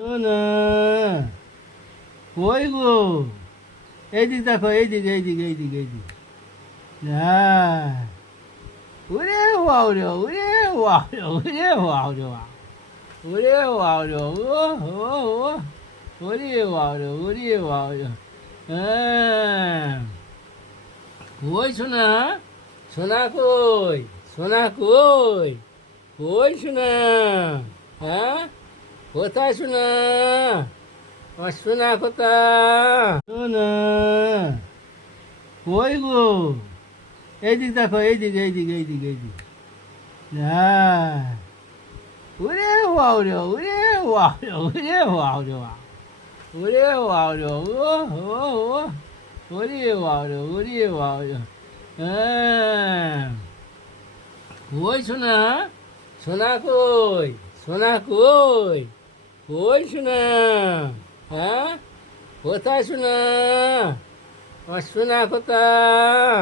না কই গো, এইদিক দেখো, এইদিকে এইদিকে এইদিকে এইদিকে। হ্যাঁ, ওরে বাউ রে, ওরে বাউ রে, ওরে বাউ রে বাউ, ওরে বাউ রে, ও ও ও, ওরে বাউ রে, ওরে বাউ রে। হ্যাঁ, কই শোনা, সোনা কই, সোনা কই, কই শোনা, হ্যাঁ, কোথায় শোনা, আমার সোনা কোথায়, শোনা কই গো, এইদিক দেখো, এইদিকে এইদিকে এইদিকে এইদিকে। হ্যাঁ, ওরে বাউ রে, ওরে বাউ রে, ওরে বাউ রে বাউ, ওরে বাউ রে, ও ও ও, ওরে বাউ রে, ওরে বাউ রে। হ্যাঁ, কই শোনা, সোনা কই, সোনা কই, কই শোনা, হ্যাঁ, কোথায় শোনা, আমার সোনা কোথায়।